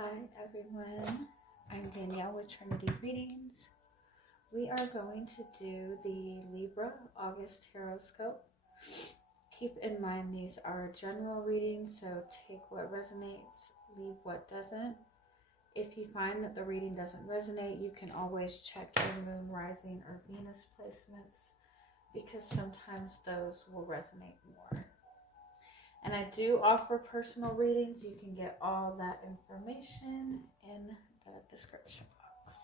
Hi everyone, I'm Danielle with Trinity Readings. We are going to do the Libra August Tarotscope. Keep in mind these are general readings, so take what resonates, leave what doesn't. If you find that the reading doesn't resonate, you can always check your moon, rising, or Venus placements because sometimes those will resonate more. And I do offer personal readings. You can get all that information in the description box.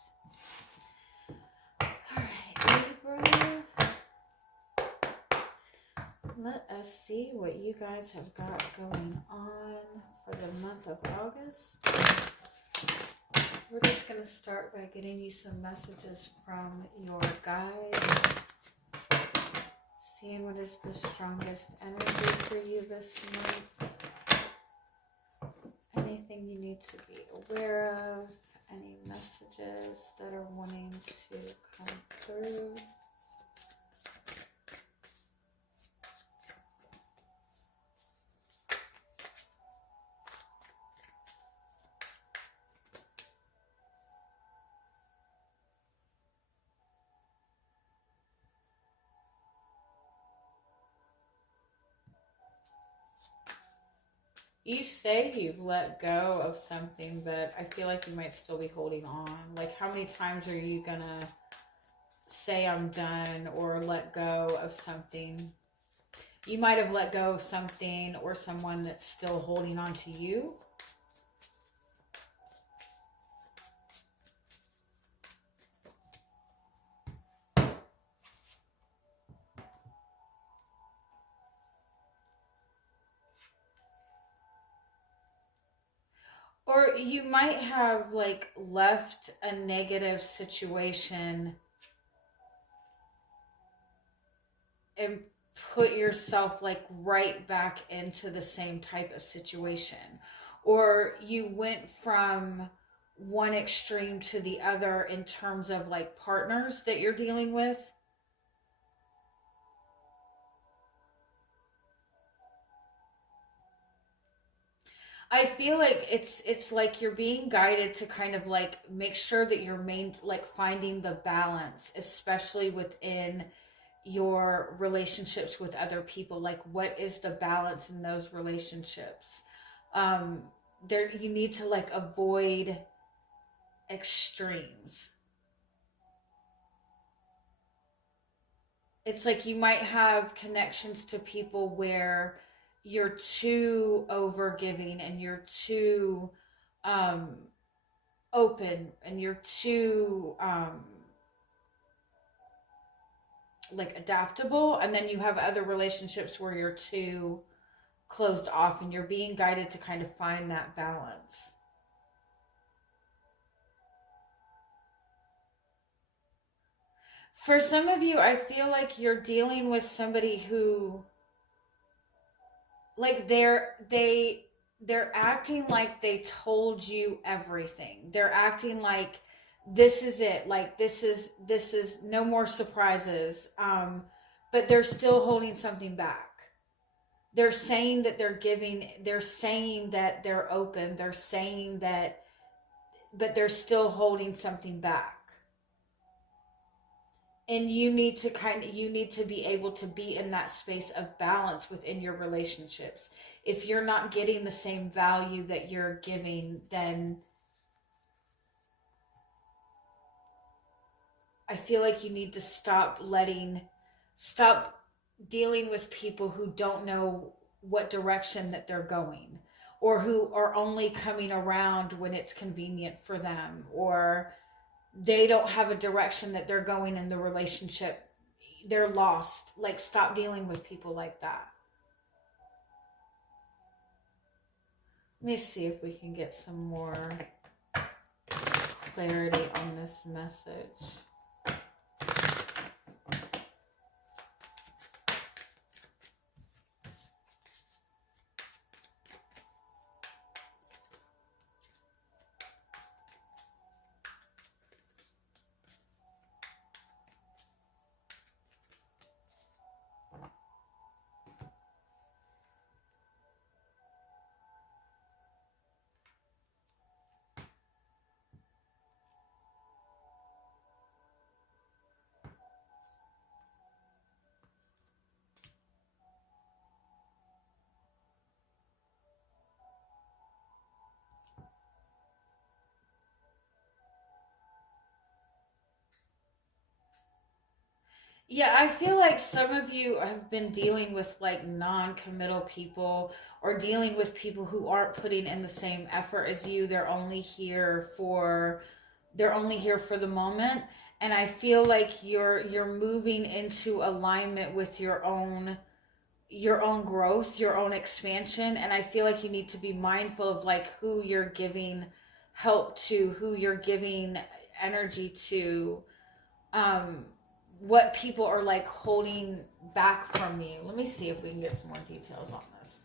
Alright, Libra. Let us see what you guys have got going on for the month of August. We're just going to start by getting you some messages from your guides. Seeing what is the strongest energy for you this month. Anything you need to be aware of. Any messages that are wanting to come through. You say you've let go of something, but I feel like you might still be holding on. Like, how many times are you gonna say I'm done or let go of something? You might have let go of something or someone that's still holding on to you. Or you might have like left a negative situation and put yourself like right back into the same type of situation. Or you went from one extreme to the other in terms of like partners that you're dealing with. I feel like it's like you're being guided to kind of like make sure that you're finding the balance, especially within your relationships with other people. Like, what is the balance in those relationships? There, you need to like avoid extremes. It's like you might have connections to people where you're too overgiving and you're too open and you're too like adaptable, and then you have other relationships where you're too closed off, and you're being guided to kind of find that balance. For some of you, I feel like you're dealing with somebody who, like, they're acting like they told you everything. They're acting like this is it. Like, this is no more surprises. But they're still holding something back. They're saying that they're giving. They're saying that they're open. They're saying that, but they're still holding something back. And you need to be able to be in that space of balance within your relationships. If you're not getting the same value that you're giving, then I feel like you need to stop dealing with people who don't know what direction that they're going, or who are only coming around when it's convenient for them, or they don't have a direction that they're going in the relationship. They're lost. Like, stop dealing with people like that. Let me see if we can get some more clarity on this message. Yeah, I feel like some of you have been dealing with like non-committal people, or dealing with people who aren't putting in the same effort as you. They're only here for the moment, and I feel like you're moving into alignment with your own growth, your own expansion, and I feel like you need to be mindful of like who you're giving help to, who you're giving energy to, um what people are like holding back from you. Let me see if we can get some more details on this.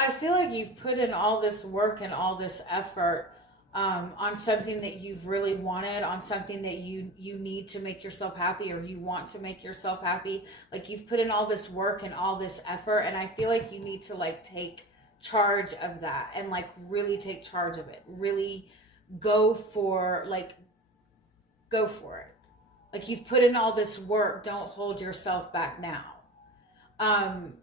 I feel like you've put in all this work and all this effort, on something that you've really wanted, on something that you need to make yourself happy, or you want to make yourself happy. Like you've put in all this work and all this effort, and I feel like you need to like take charge of that, and like really take charge of it. Really go for like go for it. Like you've put in all this work, don't hold yourself back now. Um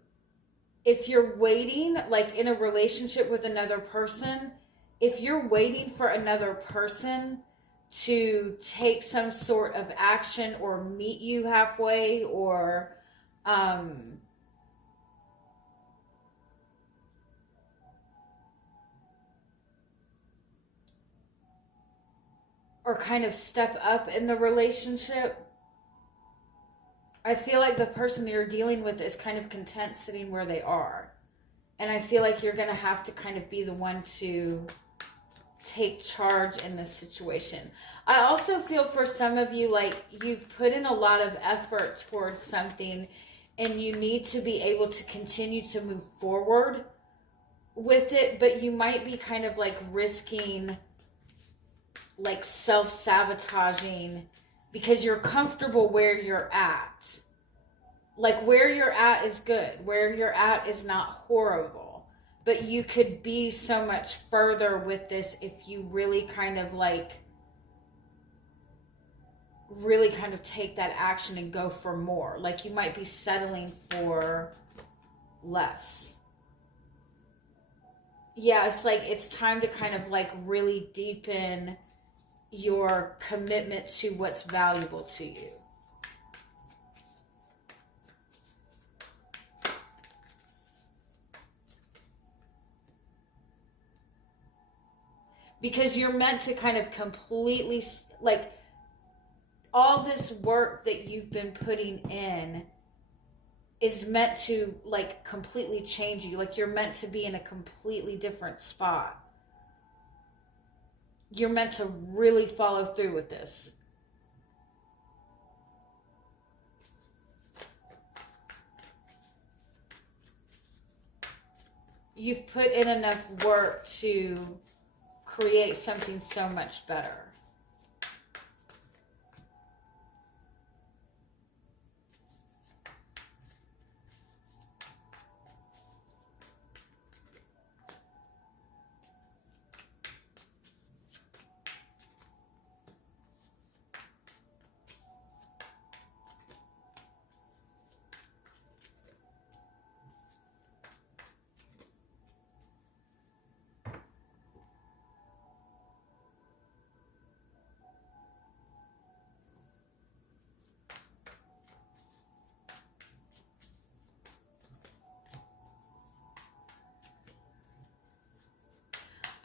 if you're waiting, like in a relationship with another person, if you're waiting for another person to take some sort of action or meet you halfway, um, or kind of step up in the relationship, I feel like the person you're dealing with is kind of content sitting where they are. And I feel like you're going to have to kind of be the one to take charge in this situation. I also feel for some of you like you've put in a lot of effort towards something, and you need to be able to continue to move forward with it, but you might be kind of like risking like self-sabotaging because you're comfortable where you're at. Like where you're at is good. Where you're at is not horrible. But you could be so much further with this if you really kind of take that action and go for more. Like you might be settling for less. Yeah, it's like it's time to kind of like really deepen your commitment to what's valuable to you. Because you're meant to kind of completely, like, all this work that you've been putting in is meant to like completely change you. Like you're meant to be in a completely different spot. You're meant to really follow through with this. You've put in enough work to create something so much better.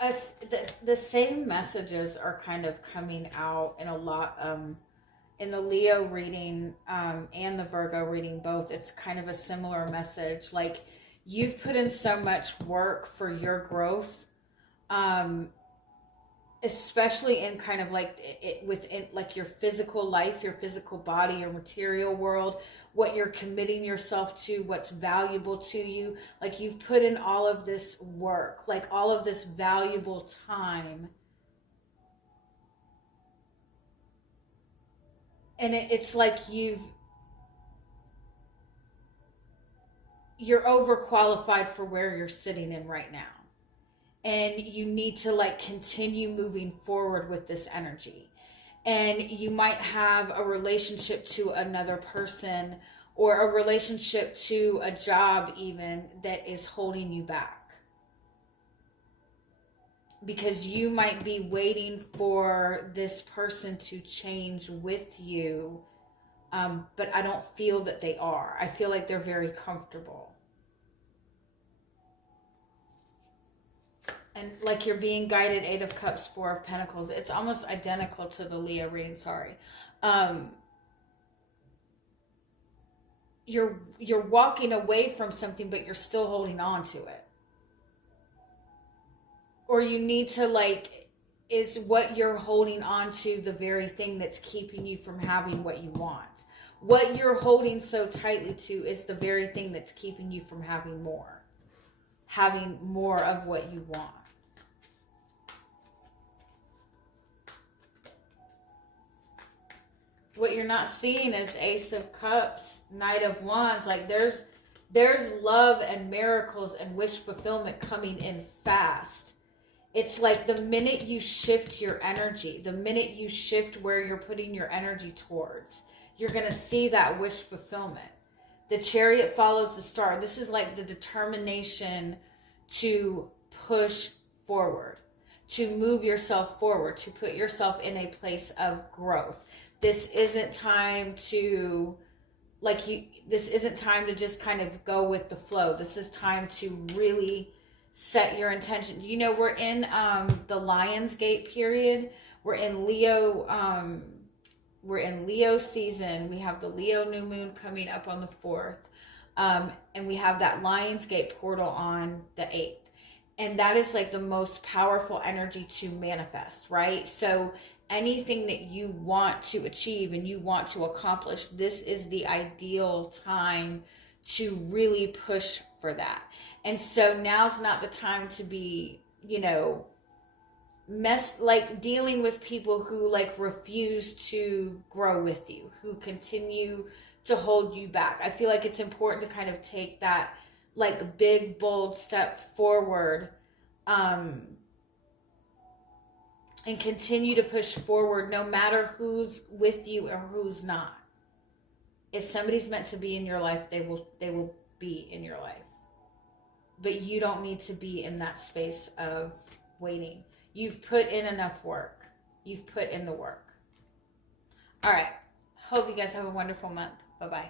The same messages are kind of coming out in a lot, in the Leo reading and the Virgo reading both. It's kind of a similar message. Like, you've put in so much work for your growth, especially in kind of like within like your physical life, your physical body, your material world, what you're committing yourself to, what's valuable to you. Like, you've put in all of this work, like all of this valuable time. And it's like you're overqualified for where you're sitting in right now. And you need to like continue moving forward with this energy. And you might have a relationship to another person, or a relationship to a job even, that is holding you back. Because you might be waiting for this person to change with you. But I don't feel that they are. I feel like they're very comfortable. And like you're being guided, 8 of Cups, 4 of Pentacles. It's almost identical to the Leo reading, sorry. You're walking away from something, but you're still holding on to it. Or you need to like, is what you're holding on to the very thing that's keeping you from having what you want? What you're holding so tightly to is the very thing that's keeping you from having more. Having more of what you want. What you're not seeing is Ace of Cups, Knight of Wands. Like there's love and miracles and wish fulfillment coming in fast. It's like the minute you shift your energy, the minute you shift where you're putting your energy towards, you're going to see that wish fulfillment. The Chariot follows the star. This is like the determination to push forward, to move yourself forward, to put yourself in a place of growth. This isn't time to this isn't time to just kind of go with the flow. This is time to really set your intention. Do you know we're in the Lionsgate period? We're in Leo season. We have the Leo new moon coming up on the 4th. And we have that Lionsgate portal on the 8th. And that is like the most powerful energy to manifest, right? So anything that you want to achieve and you want to accomplish, this is the ideal time to really push for that. And so now's not the time to be, dealing with people who like refuse to grow with you, who continue to hold you back. I feel like it's important to kind of take that like big, bold step forward, and continue to push forward no matter who's with you or who's not. If somebody's meant to be in your life, they will be in your life. But you don't need to be in that space of waiting. You've put in enough work. You've put in the work. All right. Hope you guys have a wonderful month. Bye-bye.